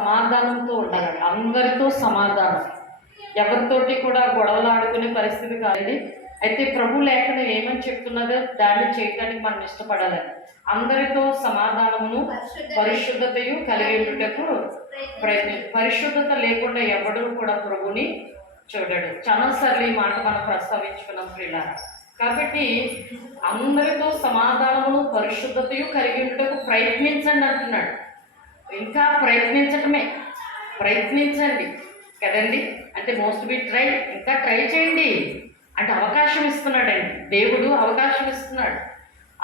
సమాధానంతో ఉండాలి. అందరితో సమాధానం, ఎవరితోటి కూడా గొడవలు ఆడుకునే పరిస్థితి కాదు. అయితే ప్రభు లేఖనం ఏమని చెప్తున్నదో దాన్ని చేయడానికి మనం ఇష్టపడాలని, అందరితో సమాధానమును పరిశుద్ధతయు కలిగి ఉండుటకు పరిశుద్ధత లేకుండా ఎవడు కూడా ప్రభుని చూడడు. చాలాసార్లు ఈ మాట మనం ప్రస్తావించుకున్నాం ప్రియులారా. కాబట్టి అందరితో సమాధానమును పరిశుద్ధతయు కలిగి ఉండుటకు ప్రయత్నించండి అంటున్నాడు. ఇంకా ప్రయత్నించండి కదండి. అంటే మోస్ట్ బి ట్రై, ఇంకా ట్రై చేయండి అంటే అవకాశం ఇస్తున్నాడండి దేవుడు, అవకాశం ఇస్తున్నాడు.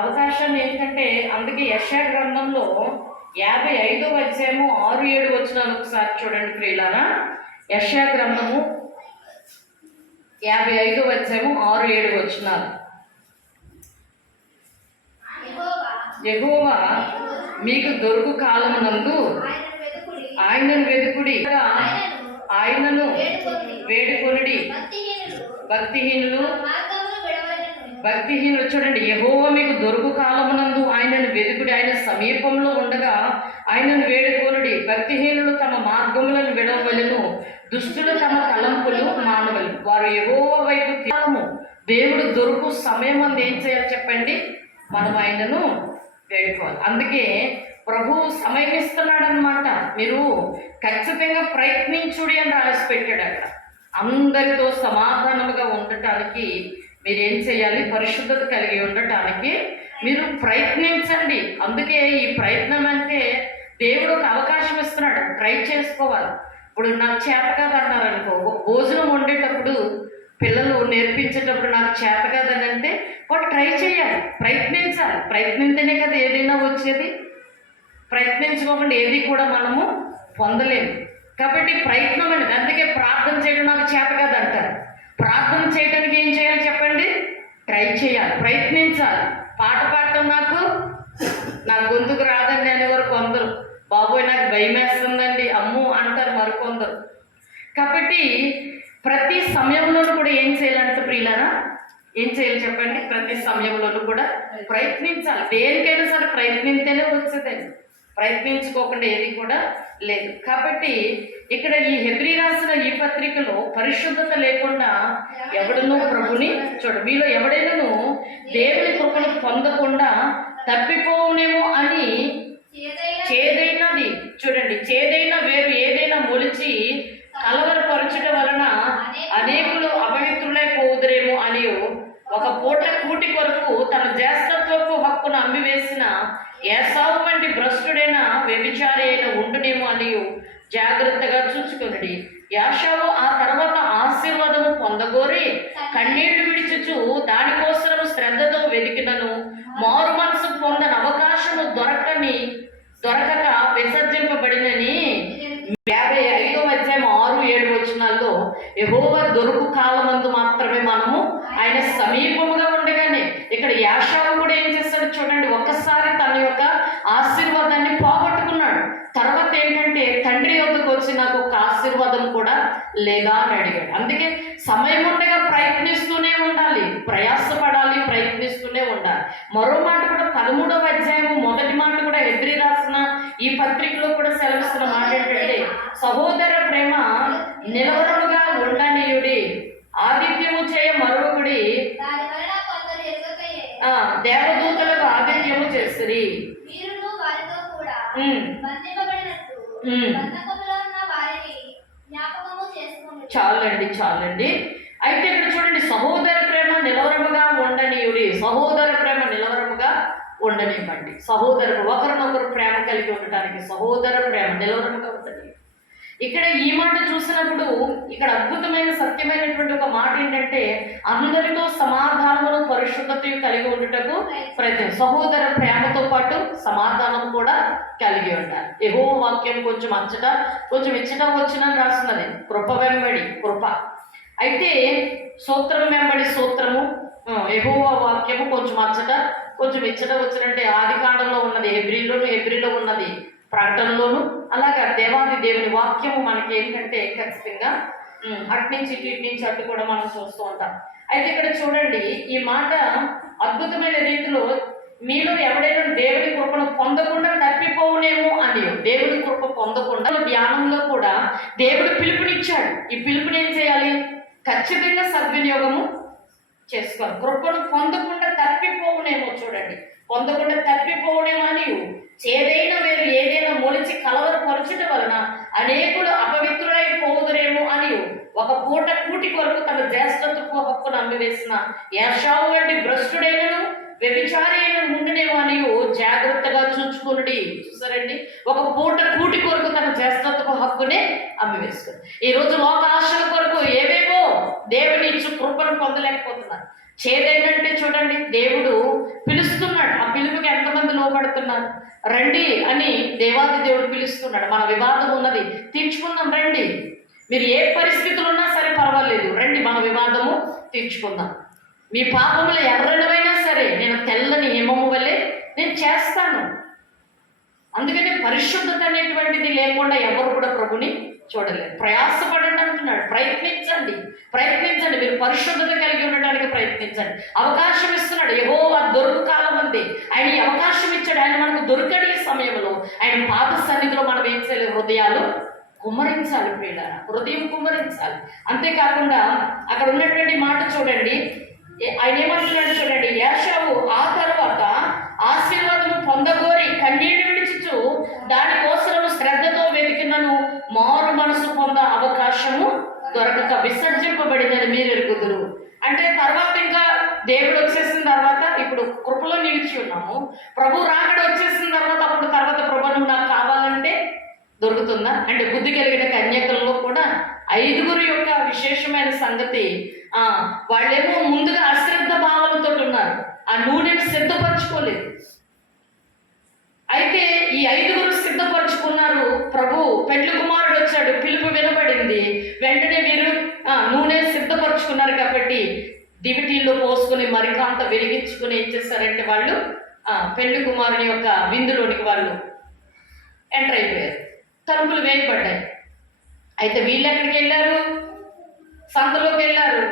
అవకాశం ఏంటంటే అందుకే యెషయా గ్రంథంలో 55వ అధ్యాయము 6-7 వచనాలు ఒకసారి చూడండి ప్రియులారా. యెషయా గ్రంథము 55వ అధ్యాయము 6-7 వచనాలు. యెహోవా మీకు దొరుకు కాలమునందు ఆయనను వెదుకుడి, ఆయనను వేడుకొనుడి. భక్తిహీనులు చూడండి, యెహోవా మీకు దొరుకు కాలమునందు ఆయనను వెదుకుడి, ఆయన సమీపంలో ఉండగా ఆయనను వేడుకొనుడి. భక్తిహీనులు తమ మార్గములను విడవవలెను, దుష్టులు తమ తలంపులు మానవలను. వారు యెహోవా వైపు తిరగము. దేవుడు దొరుకు సమయం అందు ఏం చేయాలి చెప్పండి, మనం ఆయనను వేడుకోవాలి. అందుకే ప్రభు సమయం ఇస్తున్నాడు అనమాట. మీరు ఖచ్చితంగా ప్రయత్నించుడి అని రాసి పెట్టాడు అక్కడ. అందరితో సమాధానముగా ఉండటానికి మీరేం చేయాలి, పరిశుద్ధత కలిగి ఉండటానికి మీరు ప్రయత్నించండి. అందుకే ఈ ప్రయత్నం అంటే దేవుడు ఒక అవకాశం ఇస్తున్నాడు, ట్రై చేసుకోవాలి. ఇప్పుడు నాకు చేత కాదు అన్నారనుకో, భోజనం వండేటప్పుడు పిల్లలు నేర్పించేటప్పుడు నాకు చేత కాదని అంటే వాడు ట్రై చేయాలి, ప్రయత్నించాలి. ప్రయత్నించనే కదా ఏదైనా వచ్చేది. ప్రయత్నించుకోకుండా ఏది కూడా మనము పొందలేము. కాబట్టి ప్రయత్నం అనేది, అందుకే ప్రార్థన చేయడం నాకు చేత కాదు అంటారు. ప్రార్థన చేయడానికి ఏం చేయాలి చెప్పండి, ట్రై చేయాలి, ప్రయత్నించాలి. పాట పాడటం నా గొంతుకు రాదండి అనేవారు కొందరు. బాబోయ్ నాకు భయం వేస్తుందండి అమ్ము అంటారు మరికొందరు. కాబట్టి ప్రతి సమయంలోనూ కూడా ఏం చేయాలంటే ప్రియులారా, ఏం చేయాలి చెప్పండి, ప్రతి సమయంలోనూ కూడా ప్రయత్నించాలి. దేనికైనా సరే ప్రయత్నించేనే వచ్చేదండి, ప్రయత్నించుకోకుండా ఏది కూడా లేదు. కాబట్టి ఇక్కడ ఈ హెబ్రీ రాసిన ఈ పత్రికలో పరిశుద్ధత లేకుండా ఎవడనూ ప్రభుని చూడ, మీలో ఎవడైనాను దేవుని కృపను పొందకుండా తప్పిపోవునేమో అని చేదైనది చూడండి, చేదైన వేరు ఏదైనా మొలిచి కలవరపరచుట వలన అనేకులు అపవిత్రులైపోదురేమో అని ఒక పూట కూటి కొరకు తన జ్యేష్ఠత్వపు హక్కును అమ్మివేసిన ఏసావు వంటి భ్రష్టుడైన వ్యభిచారి అయిన ఉండునేమో అని జాగ్రత్తగా చూసుకొనుడి. యాషావు ఆ తర్వాత ఆశీర్వాదము పొందగోరి కన్నీళ్లు విడిచుచు దానికోసం శ్రద్ధతో వెతికినను మారు మనసు పొందని అవకాశము దొరకక విసర్జింపబడినని 55వ అధ్యాయం 6-7 వచనాల్లో యెహోవా దొరుకు కాలమందు మాత్రమే మనము ఆయన సమీపముగా ఉండగానే. ఇక్కడ యాషావు కూడా ఏం చేస్తాడు చూడండి, ఒక్కసారి తన యొక్క ఆశీర్వాదాన్ని పోగొట్టుకున్నాడు. తర్వాత ఏంటంటే తండ్రి వద్దకు వచ్చి నాకు ఒక ఆశీర్వాదం కూడా లేదా అని అడిగాడు. అందుకే సమయం ఉండగా ప్రయత్నిస్తూనే ఉండాలి, ప్రయాసపడాలి, ప్రయత్నిస్తూనే ఉండాలి. మరో మాట కూడా 13వ అధ్యాయము 1వ మాట కూడా హెబ్రీ రాసిన ఈ పత్రికలో కూడా సెలవిస్తున్న మాట ఏంటంటే, సహోదర ప్రేమ నిలవరముగా ఉండనీయుడి, ఆతిథ్యము చేయ మరొకడి, దేవదూతలకు ఆతిథ్యము చేస్తురి. చాలండి. అయితే ఇక్కడ చూడండి, సహోదర ప్రేమ నిలవరముగా ఉండనీయుడి, సహోదర ప్రేమ నిలవరముగా ఉండనివ్వండి. ఒకరినొకరు ప్రేమ కలిగి ఉండటానికి సహోదర ప్రేమ నిలవరముగా ఉండని. ఇక్కడ ఈ మాట చూసినప్పుడు ఇక్కడ అద్భుతమైన సత్యమైనటువంటి ఒక మాట ఏంటంటే, అందరితో సమాధానమును పరిశుద్ధత కలిగి ఉండుటకు సహోదర ప్రేమతో పాటు సమాధానం కూడా కలిగి ఉండాలి. యెహోవా వాక్యం కొంచెం ఇచ్చట వచ్చినని రాస్తున్నది, కృప వెంబడి కృప. అయితే సూత్రం వెంబడి సూత్రము, యెహోవా వాక్యము కొంచెం ఇచ్చట వచ్చినంటే ఆది కాండంలో ఉన్నది హెబ్రీలో ఉన్నది ప్రకటనలోను. అలాగా దేవాది దేవుని వాక్యము మనకి ఏంటంటే ఖచ్చితంగా అటు నుంచి అటు కూడా మనం చూస్తూ ఉంటాం. అయితే ఇక్కడ చూడండి, ఈ మాట అద్భుతమైన రీతిలో మీలో ఎవడైనా దేవుని కృపను పొందకుండా తప్పిపోవునేమో అని, దేవుని కృప పొందకుండా ధ్యానంలో కూడా దేవుడు పిలుపునిచ్చాడు. ఈ పిలుపుని ఏం చేయాలి? ఖచ్చితంగా సద్వినియోగము చేసుకోవాలి. కృపను పొందకుండా తప్పిపోవునేమో, చూడండి, పొందకుండా తప్పిపోవునేమో అని, చేదైన వేరు ఏదైనా మొలిచి కలవరపరచుట వలన అనేకులు అపవిత్రులైపోదురేమో అని, ఒక పూట కూటి కొరకు తన జ్యేష్ఠత్వపు హక్కును అమ్మివేసిన ఏశావు వంటి భ్రష్టుడైనను వ్యభిచారి అయిన ఉండునేమో అని జాగ్రత్తగా చూసుకుని. చూసారండి, ఒక పూట కూటి కొరకు తన జ్యేష్ఠత్వపు హక్కునే అమ్మివేసుకుని ఈరోజు లోక ఆశల కొరకు ఏవేవో దేవుని ఇచ్చు కృపను పొందలేకపోతున్నారు. చేదేంటంటే చూడండి, దేవుడు పిలుస్తున్నాడు. ఆ పిలుపుకి ఎంతమంది లోపడుతున్నారు? రండి అని దేవాది దేవుడు పిలుస్తున్నాడు. మన వివాదం ఉన్నది, తీర్చుకుందాం రండి. మీరు ఏ పరిస్థితులు ఉన్నా సరే పర్వాలేదు, రండి మన వివాదము తీర్చుకుందాం. మీ పాపములు ఎర్రనివైనా సరే నేను తెల్లని హిమము వల్లే నేను చేస్తాను. అందుకని పరిశుద్ధత అనేటువంటిది లేకుండా ఎవరు కూడా ప్రభుని చూడలేదు. ప్రయాసపడండి అంటున్నాడు. ప్రయత్నించండి, మీరు పరిశుద్ధత కలిగి ఉండడానికి ప్రయత్నించండి. అవకాశం ఇస్తున్నాడు. యెహోవా దొరుకు కాలం అంది ఆయన ఈ అవకాశం ఇచ్చాడు. ఆయన మనకు దొరకని సమయంలో ఆయన పాద సన్నిధిలో మనం ఏం చేయాలి? హృదయాలు కుమ్మరించాలి ప్రియులారా, హృదయం కుమ్మరించాలి. అంతేకాకుండా అక్కడ ఉన్నటువంటి మాట చూడండి, ఆయన ఏమంటున్నాడు చూడండి, ఏశావు ఆ తర్వాత ఆశీర్వాదము పొందగోరి కన్నీళ్లు విడిచుచు దానికోసం శ్రద్ధతో వెతికినను మారు మనసు పొంద అవకాశము దొరకక విసర్జింపబడిందని మీరు ఎరుగుదురు. అంటే తర్వాత ఇంకా దేవుడు వచ్చేసిన తర్వాత ఇప్పుడు కృపలో నిలిచి ఉన్నాము. ప్రభు రాకడ వచ్చేసిన తర్వాత అప్పుడు తర్వాత ప్రభు నువ్వు నాకు కావాలంటే దొరుకుతుందా? అంటే బుద్ధి కలిగిన కన్యకల్లో కూడా 5 యొక్క విశేషమైన సంగతి, వాళ్ళేమో ముందుగా అశ్రద్ధ భావంతో ఉన్నారు. ఆ నూనెను సిద్ధపరచుకోలేదు. అయితే ఈ 5 సిద్ధపరచుకున్నారు. ప్రభు పెండ్లి కుమారుడు వచ్చాడు, పిలుపు వినబడింది. వెంటనే వీరు నూనె సిద్ధపరచుకున్నారు కాబట్టి దివిటీల్లో పోసుకుని మరికాంత వెలిగించుకుని ఏం చేశారంటే వాళ్ళు పెండ్లి కుమారుని యొక్క విందులోనికి వాళ్ళు ఎంటర్ అయిపోయారు. తలుపులు వేయబడ్డాయి. అయితే వీళ్ళు ఎక్కడికి వెళ్ళారు? సంతలోకి వెళ్ళారు,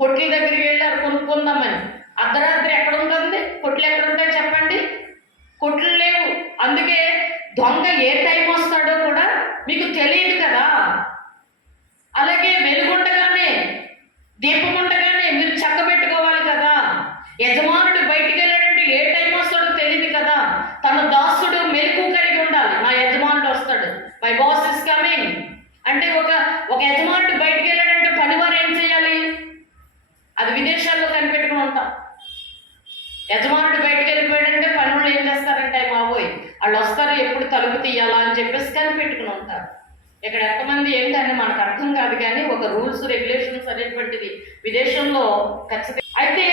కొట్ల దగ్గరికి వెళ్ళారు కొనుక్కుందామని. అర్ధరాత్రి ఎక్కడ ఉంటుంది? కొట్లు ఎక్కడ ఉంటాయి చెప్పండి? కొట్లు లేవు. అందుకే దొంగ ఏ టైం వస్తాడో కూడా మీకు తెలియదు కదా. అలాగే వెలుగుండగానే, దీపం ఉండగానే మీరు చక్కబెట్టుకోవాలి కదా. యజమానుడు బయటికి వెళ్ళాడంటే ఏ టైం వస్తాడో తెలియదు కదా. తన దాసుడు మెలకు కలిగి ఉండాలి. నా యజమానుడు వస్తాడు, మై బాస్ ఇస్ కమింగ్ అంటే ఒక యజమానుడు బయటికి వెళ్ళాడంటే పనివారు ఏం చేయాలి? అది విదేశాల్లో కనిపెట్టుకుని ఉంటాం. యజమానుడు బయటికి వెళ్ళిపోయాడంటే పనులు ఏం చేస్తారంటే బాబోయ్ వాళ్ళు వస్తారు, ఎప్పుడు తలుపు తీయాలా అని చెప్పేసి కనిపెట్టుకుని ఉంటారు. ఇక్కడ ఎంతమంది ఏంటని మనకు అర్థం కాదు, కానీ ఒక రూల్స్ రెగ్యులేషన్స్ అనేటువంటిది విదేశంలో ఖచ్చితంగా. అయితే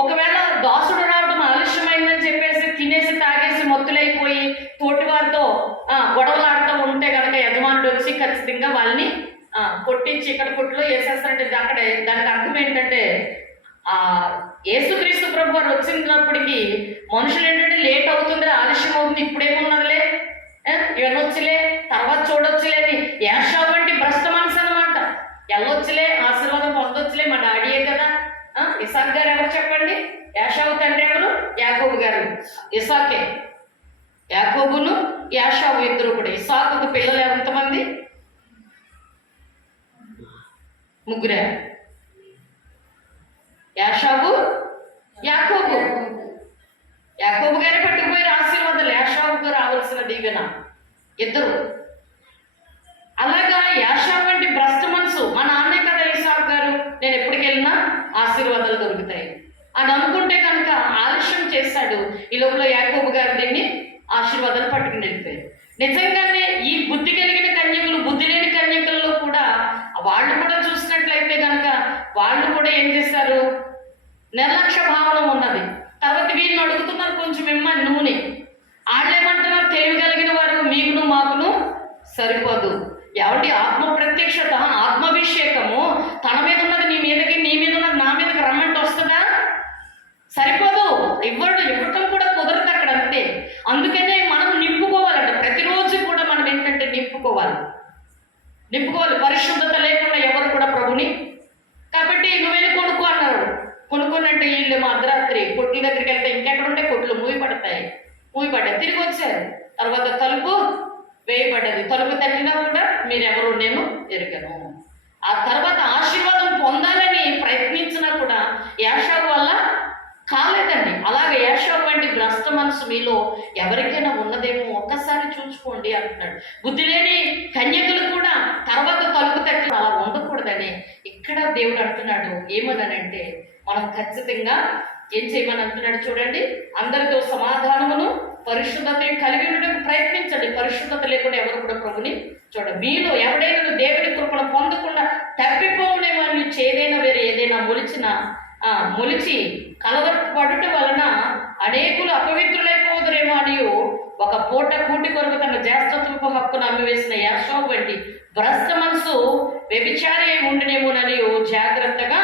ఒకవేళ దాసుడు రావడం ఆలస్యమైందని చెప్పేసి తినేసి తాగేసి మొత్తులైపోయి తోటివారితో గొడవలు ఆడుతూ ఉంటే కనుక యజమానుడు వచ్చి ఖచ్చితంగా వాళ్ళని కొట్టి చీకటి కొట్టులో వేసేస్తారంటే అక్కడ దానికి అర్థం ఏంటంటే యేసుక్రీస్తు ప్రభు వారు వచ్చినప్పటికీ మనుషులు ఏంటంటే లేట్ అవుతుంది, ఆలస్యం అవుతుంది, ఇప్పుడేమున్నదిలే, వెళ్ళొచ్చులే, తర్వాత చూడొచ్చులే అని ఏశావు వంటి భ్రష్ట మనసు అనమాట. వెళ్ళొచ్చులే, ఆశీర్వాదం పొందొచ్చులే, మా డాడీయే కదా. ఇసాక్ గారు ఎవరు చెప్పండి? ఏశావు తండ్రి ఎవరు? యాకోబు గారు. ఇసాకే. యాకోబును ఏశావు ఇద్దరు కూడా. ఇసాకుకు పిల్లలు ఎంతమంది? 3. ఏశావు, యాకోబు. యాకోబు గారే పట్టుకుపోయి ఆశీర్వాదాలు, ఏశావుకు రావాల్సిన దీవెన ఇద్దరు. అలాగా ఏశావు వంటి భ్రష్ట మనసు, మా నాన్నే కదా ఇసాక్ గారు, నేను ఎప్పటికి వెళ్ళినా ఆశీర్వాదాలు దొరుకుతాయి అని అనుకుంటే కనుక ఆలస్యం చేశాడు. ఈ లోపల యాకోబు గారు దీన్ని ఆశీర్వాదాలు పట్టుకుని వెళ్ళిపోయారు. నిజంగానే ఈ బుద్ధి కలిగిన కన్యకులు, బుద్ధి లేని కన్యకుల్లో కూడా వాళ్ళు కూడా చూసినట్లయితే కనుక వాళ్ళు కూడా ఏం చేశారు? నిర్లక్ష్య భావన ఉన్నది. తర్వాత వీళ్ళని అడుగుతున్నారు కొంచెం ఇమ్మని నూనె. వాళ్ళు ఏమంటున్నారు? తెలివి కలిగిన వారు మీకును మాకును సరిపోదు. ఎవరి ఆత్మ ప్రత్యక్షత, ఆత్మాభిషేకము తన మీద ఉన్నది నీ మీదకి, నీ మీద ఉన్నది నా మీదకి రమ్మంటే వస్తుందా? సరిపోదు. ఇవ్వటం కూడా కుదరదు అక్కడ, అంతే. అందుకనే మనం నింపుకోవాలంట. ప్రతిరోజు కూడా మనం ఏంటంటే నింపుకోవాలి. పరిశుద్ధత లేకుండా ఎవరు కూడా ప్రభుని. కాబట్టి నువ్వెళ్ళి కొనుక్కో అన్నారు. కొనుక్కోనంటే వీళ్ళు మా అర్ధరాత్రి కొట్ల దగ్గరికి వెళ్తే ఇంకెక్కడ ఉంటే కొట్లు మూవి మూయబడ్డాయి. తిరిగి వచ్చారు. తర్వాత తలుపు వేయబడ్డది. తలుపు తట్టినా కూడా మీరెవరో నేను ఎరుగను. ఆ తర్వాత ఆశీర్వాదం పొందాలని ప్రయత్నించినా కూడా యాషావు వల్ల కాలేదండి. అలాగే యాషావు వంటి భ్రష్ట మనసు మీలో ఎవరికైనా ఉన్నదేమో ఒక్కసారి చూసుకోండి అంటున్నాడు. బుద్ధి లేని కన్యకులు కూడా తర్వాత తలుపు తట్టి అలా ఉండకూడదని ఇక్కడ దేవుడు అంటున్నాడు. ఏమనంటే మనం ఖచ్చితంగా ఏం చేయమని అంటున్నాడు చూడండి. అందరితో సమాధానమును పరిశుద్ధత కలిగి ఉండడానికి ప్రయత్నించండి. పరిశుద్ధత లేకుండా ఎవరు కూడా ప్రభుని చూడండి. మీలో ఎవడైనా దేవుని కృపను పొందకుండా తప్పిపోవునేమో చేదైనా వేరే ఏదైనా మొలిచి కలవరపడుట వలన అనేకులు అపవిత్రులైపోదురేమో అని ఒక పూట కూటి కొరకు తన జ్యేష్ఠత్వపు హక్కును అమ్మివేసిన యాషావు వంటి భ్రష్ట మనసు వ్యభిచారి అయి ఉండినేమోనని జాగ్రత్తగా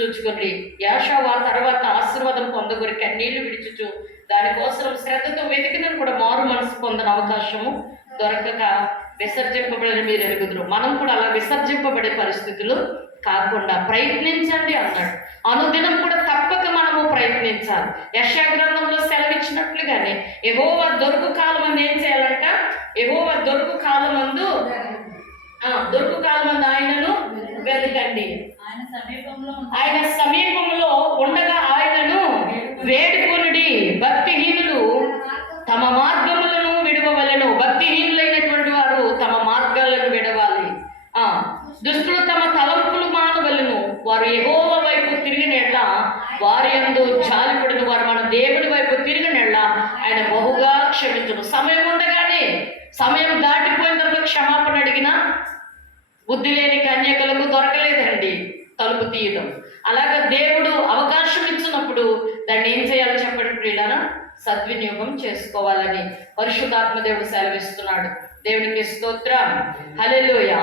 చూచుకోండి. యాషావు ఆ తర్వాత ఆశీర్వాదం పొందగొరి కన్నీళ్లు విడిచుచు దానికోసం శ్రద్ధతో వెతికినను కూడా మారు మనసు పొందని అవకాశము దొరకక విసర్జింపబడని మీరు ఎరుగుదురు. మనం కూడా అలా విసర్జింపబడే పరిస్థితులు కాకుండా ప్రయత్నించండి అన్నాడు. అనుదినం కూడా తప్పక మనము ప్రయత్నించాలి. యెషయా గ్రంథంలో సెలవిచ్చినట్లుగానే యెహోవా దొరుకు కాలమందు ఏం చేయాలంట? యెహోవా దొరుకు కాలమందు ఆయనను వెతకండి. ఆయన సమీపంలో ఉండగా ఆయనను వేడుకొనుడి. భక్తిహీనులు తమ మార్గములను విడవవలెను. భక్తిహీనులైనటువంటి వారు తమ మార్గాలను విడవాలి. దుష్టులు తమ తలంపులు మానవలను. వారు యెహోవా వైపు తిరిగినెడ్ల వారి యందు జాలిపడిన వారు మన దేవుడి వైపు తిరిగినెడ్ల ఆయన బహుగా క్షమించును. సమయం ఉండగానే సమయం దాటిపోయిన తర్వాత క్షమాపణ అడిగినా బుద్ధి లేని కన్యకలకు దొరకలేదండి తలుపు తీయడం. అలాగే దేవుడు అవకాశం ఇచ్చినప్పుడు దాన్ని ఏం చేయాలో చెప్పండి ప్రియులారా? సద్వినియోగం చేసుకోవాలని పరిశుద్ధాత్మ దేవుడు సెలవిస్తున్నాడు. దేవునికి స్తోత్రం. హల్లెలూయా.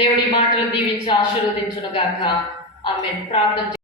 దేవుడి మాటలు దీవించి ఆశీర్వదించును గాక. ఆమేన్. ప్రార్థన.